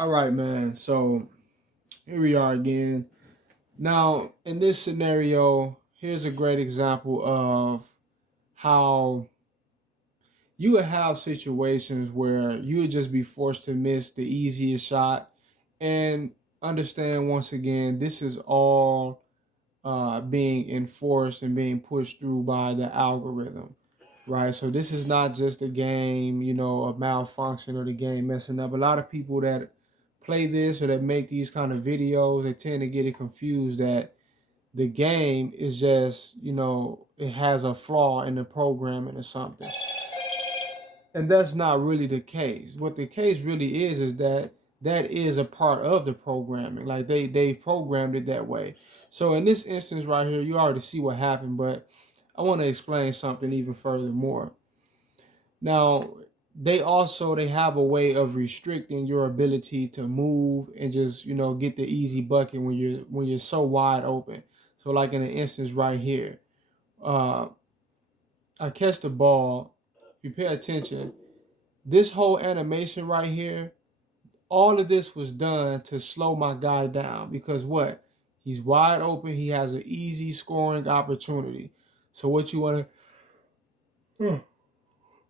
All right, man. So here we are again. Now, in this scenario, here's a great example of how you would have situations where you would just be forced to miss the easiest shot. And understand once again, this is all being enforced and being pushed through by the algorithm, right? So this is not just a game, a malfunction or the game messing up. A lot of people that play this or that make these kind of videos, they tend to get it confused that the game is just, it has a flaw in the programming or something. And that's not really the case. What the case really is that that is a part of the programming. Like they programmed it that way. So in this instance right here, you already see what happened, but I want to explain something even further more. Now, they have a way of restricting your ability to move and just, get the easy bucket when you're so wide open. So like in the instance right here, uh I catch the ball, if you pay attention, this whole animation right here, all of this was done to slow my guy down because what? He's wide open. He has an easy scoring opportunity. So what you want to,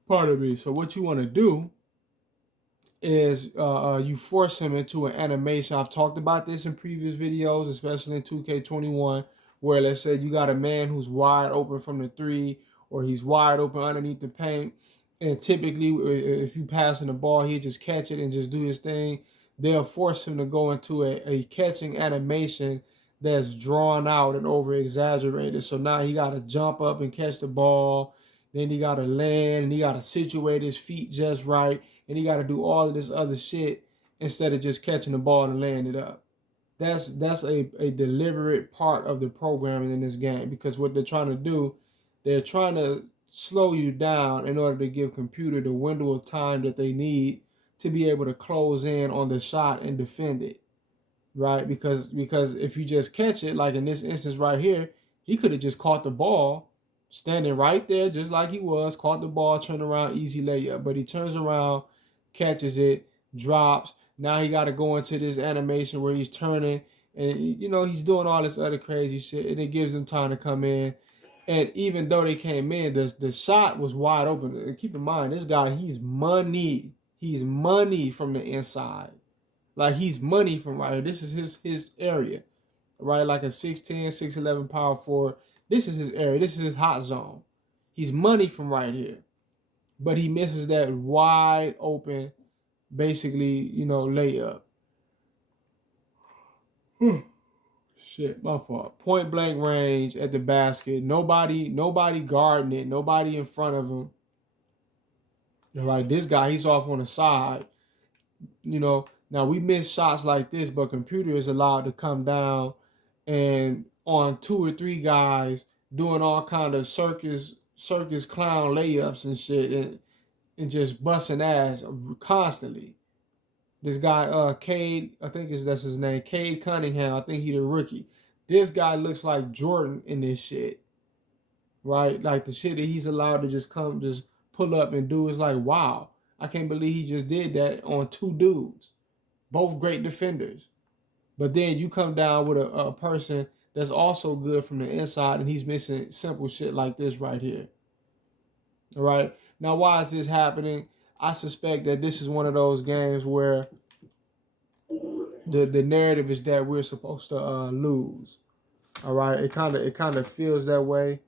pardon me. So what you want to do is you force him into an animation. I've talked about this in previous videos, especially in 2K21, where let's say you got a man who's wide open from the three, or he's wide open underneath the paint. And typically, if you pass him the ball, he'll just catch it and just do his thing. They'll force him to go into a catching animation that's drawn out and over exaggerated. So now he got to jump up and catch the ball. Then he got to land and he got to situate his feet just right and he got to do all of this other shit instead of just catching the ball and laying it up. That's a deliberate part of the programming in this game because what they're trying to do, they're trying to slow you down in order to give computer the window of time that they need to be able to close in on the shot and defend it, right? Because if you just catch it, like in this instance right here, he could have just caught the ball standing right there just like he was, caught the ball, turned around, easy layup. But he turns around, catches it, drops. Now he got to go into this animation where he's turning and he's doing all this other crazy shit, and it gives him time to come in. And even though they came in, the shot was wide open. And keep in mind, this guy, he's money. He's money from the inside. Like he's money from right here. This is his area, right? Like a 6'10", 6'11" power forward. This is his area. This is his hot zone. He's money from right here. But he misses that wide open, basically, layup. Shit, my fault. Point blank range at the basket. Nobody guarding it. Nobody in front of him. Right, this guy, he's off on the side. Now we miss shots like this, but computer is allowed to come down and on two or three guys doing all kind of circus clown layups and shit and just busting ass constantly. This guy, Cade, I think that's his name, Cade Cunningham. I think he's a rookie. This guy looks like Jordan in this shit, right? Like the shit that he's allowed to just pull up and do is like, wow, I can't believe he just did that on two dudes, both great defenders. But then you come down with a person that's also good from the inside and he's missing simple shit like this right here. All right. Now, why is this happening? I suspect that this is one of those games where the narrative is that we're supposed to lose. All right. It kind of feels that way.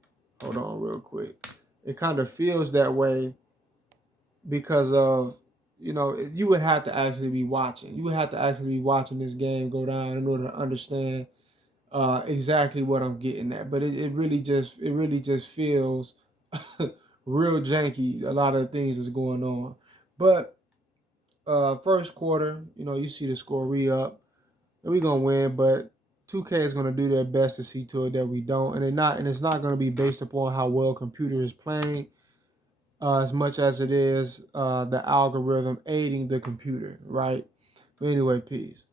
Hold on real quick. It kind of feels that way because of you would have to actually be watching. You would have to actually be watching this game go down in order to understand exactly what I'm getting at. But it really just feels real janky. A lot of the things that's going on. But first quarter, you see the score re-up, and we're gonna win. But 2K is gonna do their best to see to it that we don't, and it's not gonna be based upon how well computer is playing, as much as it is the algorithm aiding the computer, right? But anyway, peace.